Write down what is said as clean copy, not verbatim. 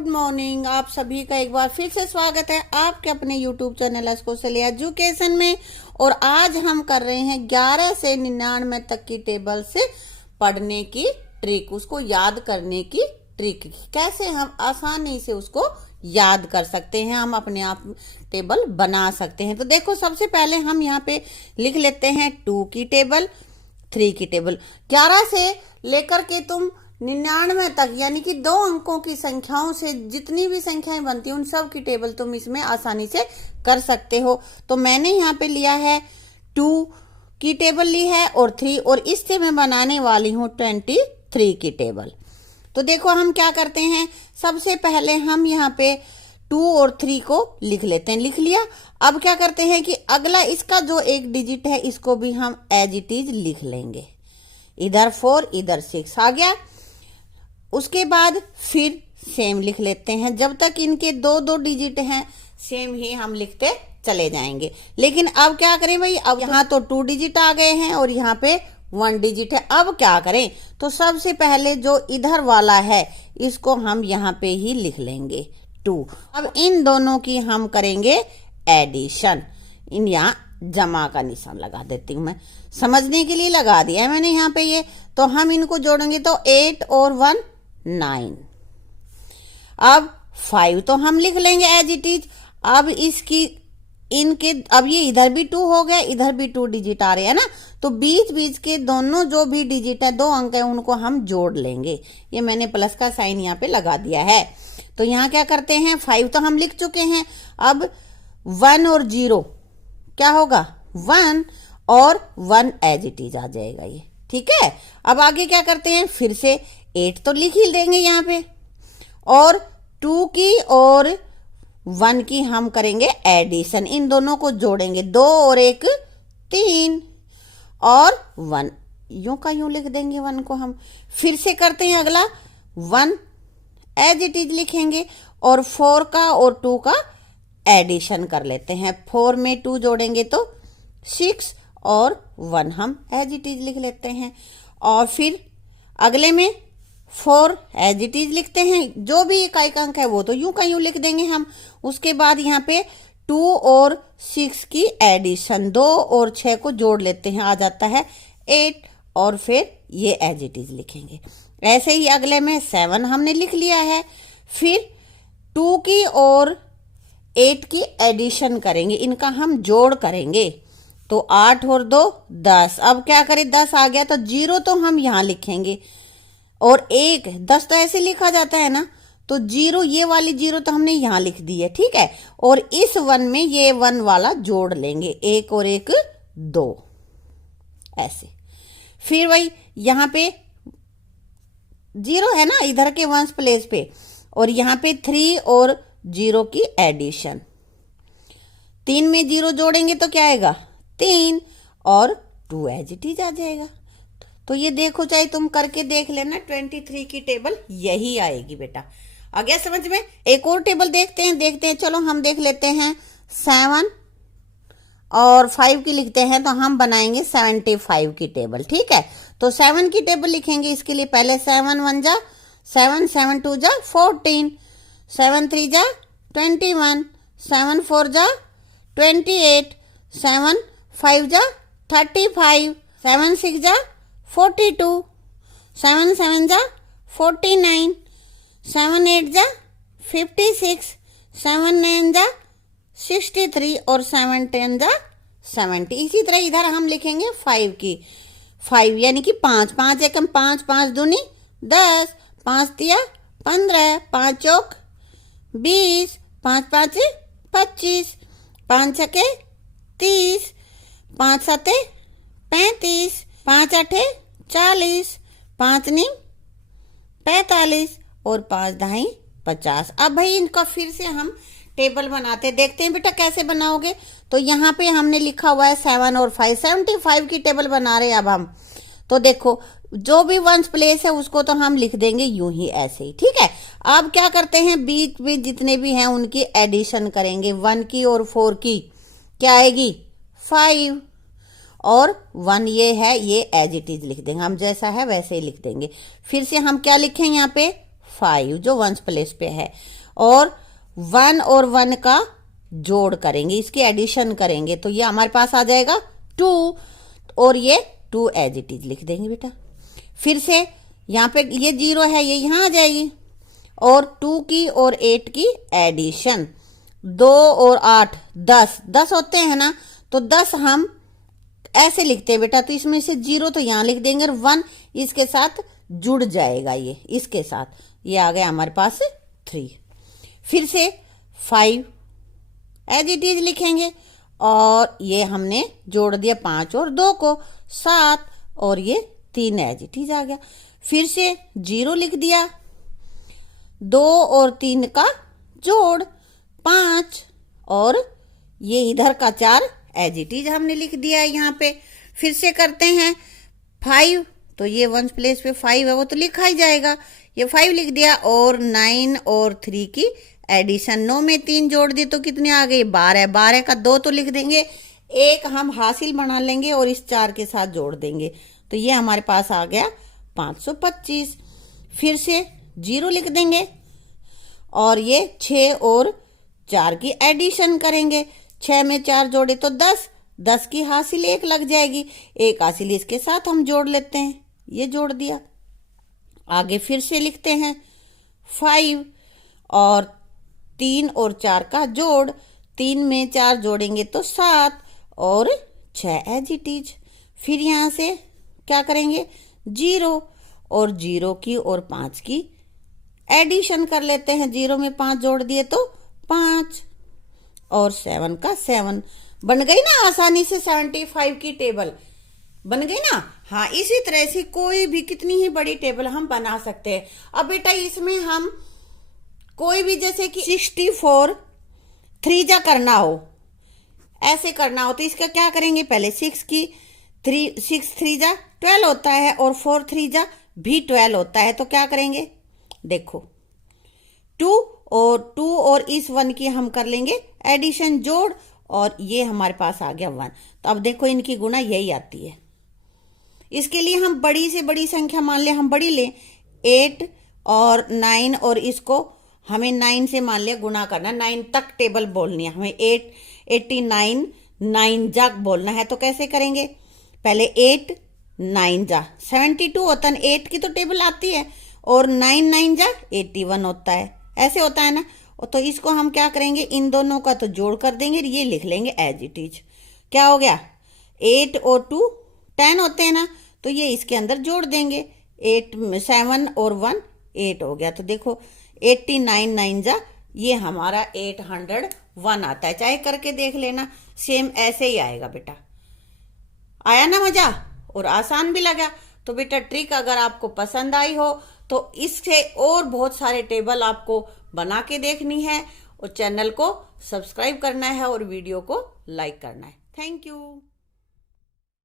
Good morning. आप सभी का एक बार फिर से स्वागत है आपके अपने यूट्यूब चैनल एस्कोसेली एजुकेशन में। और आज हम कर रहे हैं 11 से 99 तक की टेबल से पढ़ने की ट्रिक, उसको याद करने की ट्रिक, कैसे हम आसानी से उसको याद कर सकते हैं, हम अपने आप टेबल बना सकते हैं। तो देखो, सबसे पहले हम यहाँ पे लिख लेते हैं 2 की टेबल, 3 की टेबल। 11 से लेकर के तुम 99 तक यानी कि 2 अंकों की संख्याओं से जितनी भी संख्याएं बनती हैं उन सब की टेबल तुम इसमें आसानी से कर सकते हो। तो मैंने यहाँ पे लिया है 2 की टेबल ली है और 3, और इससे मैं बनाने वाली हूँ 23 की टेबल। तो देखो हम क्या करते हैं, सबसे पहले हम यहाँ पे 2 और 3 को लिख लेते हैं। लिख लिया। अब क्या करते हैं कि अगला इसका जो एक डिजिट है इसको भी हम एज इट इज लिख लेंगे। इधर 4 इधर 6 आ गया। उसके बाद फिर सेम लिख लेते हैं। जब तक इनके 2-2 डिजिट हैं सेम ही हम लिखते चले जाएंगे। लेकिन अब क्या करें भाई, अब यहाँ तो 2 डिजिट आ गए हैं और यहाँ पे 1 डिजिट है। अब क्या करें, तो सबसे पहले जो इधर वाला है इसको हम यहाँ पे ही लिख लेंगे 2। अब इन दोनों की हम करेंगे एडिशन। इन यहाँ जमा का निशान लगा देती हूँ, मैं समझने के लिए लगा दिया है मैंने यहाँ पे ये। तो हम इनको जोड़ेंगे तो 8 और 1 9। अब 5 तो हम लिख लेंगे एज इट इज। अब इसकी इनके अब ये इधर भी 2 हो गया, इधर भी 2 डिजिट आ रहे हैं ना, तो बीच बीच के दोनों जो भी डिजिट है 2 अंक है उनको हम जोड़ लेंगे। ये मैंने प्लस का साइन यहाँ पे लगा दिया है। तो यहाँ क्या करते हैं, 5 तो हम लिख चुके हैं। अब 1 और 0 क्या होगा, 1 और 1 एज इट इज आ जाएगा ये, ठीक है। अब आगे क्या करते हैं, फिर से 8 तो लिख ही देंगे यहाँ पे, और 2 की और 1 की हम करेंगे एडिशन। इन दोनों को जोड़ेंगे, 2 और 1 3 और 1 यूं का यूं लिख देंगे 1 को हम। फिर से करते हैं अगला, 1 एज इट इज लिखेंगे और 4 का और 2 का एडिशन कर लेते हैं। 4 में 2 जोड़ेंगे तो 6 और 1 हम एज इट इज लिख लेते हैं। और फिर अगले में 4 एज इट इज लिखते हैं। जो भी इकाई का अंक है वो तो यूं का यूं लिख देंगे हम। उसके बाद यहाँ पे 2 और 6 की एडिशन, 2 और 6 को जोड़ लेते हैं, आ जाता है 8, और फिर ये एज इट इज लिखेंगे। ऐसे ही अगले में 7 हमने लिख लिया है। फिर 2 की और 8 की एडिशन करेंगे, इनका हम जोड़ करेंगे, तो 8 और 2 10। अब क्या करें, 10 आ गया तो 0 तो हम यहाँ लिखेंगे, और 1 10 तो ऐसे लिखा जाता है ना, तो 0 ये वाली 0 तो हमने यहाँ लिख दी है, ठीक है। और इस 1 में ये 1 वाला जोड़ लेंगे, 1 और 1 2 ऐसे। फिर वही यहाँ पे 0 है ना इधर के 1 प्लेस पे, और यहाँ पे 3 और 0 की एडिशन। 3 में 0 जोड़ेंगे तो क्या आएगा, 3 और 2 एज इट इज आ जाएगा। तो ये देखो, चाहे तुम करके देख लेना, 23 की टेबल यही आएगी बेटा। आ गया समझ में। एक और टेबल देखते हैं। चलो हम देख लेते हैं। 7 और 5 की लिखते हैं तो हम बनाएंगे 75 की टेबल, ठीक है। तो 7 की टेबल लिखेंगे, इसके लिए पहले 7 1 जा 7, 7 2 जा 14, 7 3 जा 21, 7 4 जा 28, 7 5 जा 35, 7 6 जा 42, 7 7 जा 49, 7 8 जा 56, 7 9 जा 63 और 7 10 जा 70। इसी तरह इधर हम लिखेंगे 5 की। 5 यानी कि 5, 5 एकम 5, 5 दूनी 10, 5 तिया 15, 5 चौक 20, 5 5 25, 5 छके 30, 5 7 35, 5 8 40, 5 9 45 और 5 ढाई 50। अब भाई इनका फिर से हम टेबल बनाते देखते हैं बेटा कैसे बनाओगे। तो यहाँ पे हमने लिखा हुआ है 7 और 5, 75 की टेबल बना रहे हैं अब हम। तो देखो, जो भी 1 प्लेस है उसको तो हम लिख देंगे यूं ही ऐसे ही, ठीक है। अब क्या करते हैं, बीच में जितने भी हैं उनकी एडिशन करेंगे। 1 की और 4 की क्या आएगी, 5, और 1 ये है, ये एज इट इज लिख देंगे हम, जैसा है वैसे ही लिख देंगे। फिर से हम क्या लिखें यहाँ पे 5 जो वंस प्लेस पे है, और 1 और 1 का जोड़ करेंगे, इसकी एडिशन करेंगे, तो ये हमारे पास आ जाएगा 2, और ये 2 एज इट इज लिख देंगे बेटा। फिर से यहाँ पे ये 0 है, ये यहाँ आ जाएगी, और 2 की और 8 की एडिशन, 2 और 8 10 होते हैं ना, तो 10 हम ऐसे लिखते हैं बेटा, तो इसमें से 0 तो यहाँ लिख देंगे, और 1 इसके साथ जुड़ जाएगा, ये इसके साथ, ये आ गया हमारे पास 3। फिर से 5 एज इट इज लिखेंगे, और ये हमने जोड़ दिया 5 और 2 को 7, और ये 3 एज इट इज आ गया। फिर से 0 लिख दिया, 2 और 3 का जोड़ 5, और ये इधर का 4 एज इट इज हमने लिख दिया है यहाँ पे। फिर से करते हैं 5, तो ये वंस प्लेस पे 5 है, वो तो लिखा ही जाएगा, ये 5 लिख दिया, और 9 और 3 की एडिशन, 9 में 3 जोड़ दिए तो कितने आ गए 12, 12 का 2 तो लिख देंगे, 1 हम हासिल बना लेंगे और इस 4 के साथ जोड़ देंगे, तो ये हमारे पास आ गया 525। फिर से 0 लिख देंगे, और ये 6 और 4 की एडिशन करेंगे, 6 में 4 जोड़े तो 10, 10 की हासिल 1 लग जाएगी, 1 हासिल इसके साथ हम जोड़ लेते हैं, ये जोड़ दिया। आगे फिर से लिखते हैं 5, और 3 और 4 का जोड़, 3 में 4 जोड़ेंगे तो 7, और 6 एज इट इज। फिर यहाँ से क्या करेंगे 0, और 0 की और 5 की एडिशन कर लेते हैं, 0 में 5 जोड़ दिए तो 5, और 7 का 7, बन गई ना आसानी से 75 की टेबल बन गई ना। हाँ, इसी तरह से कोई भी कितनी ही बड़ी टेबल हम बना सकते हैं। अब बेटा इसमें हम कोई भी, जैसे कि 64 3 जा करना हो, ऐसे करना हो, तो इसका क्या करेंगे, पहले 6 3 जा 12 होता है, और 4 3 जा भी 12 होता है, तो क्या करेंगे, देखो 2 और इस 1 की हम कर लेंगे एडिशन, जोड़, और ये हमारे पास आ गया 1। तो अब देखो इनकी गुणा यही आती है। इसके लिए हम बड़ी से बड़ी संख्या मान ले, हम बड़ी लें 8 और 9, और इसको हमें 9 से मान लिया गुणा करना, 9 तक टेबल बोलनी है हमें, 89 9 जा बोलना है, तो कैसे करेंगे, पहले 8 9 जा 72 होता है, 8 की तो टेबल आती है, और 9 9 जा 81 होता है, ऐसे होता है ना। तो इसको हम क्या करेंगे, इन दोनों का तो जोड़ कर देंगे, ये लिख लेंगे एज इट इज। क्या हो गया, 8 और 2 10 होते हैं ना, तो ये इसके अंदर जोड़ देंगे, 7 और 1 8 हो गया। तो देखो 89 9 जा ये हमारा 801 आता है, चाहे करके देख लेना, सेम ऐसे ही आएगा बेटा। आया ना मजा, और आसान भी लगा। तो बेटा ट्रिक अगर आपको पसंद आई हो तो इससे और बहुत सारे टेबल आपको बना के देखनी है, और चैनल को सब्सक्राइब करना है, और वीडियो को लाइक करना है। Thank you.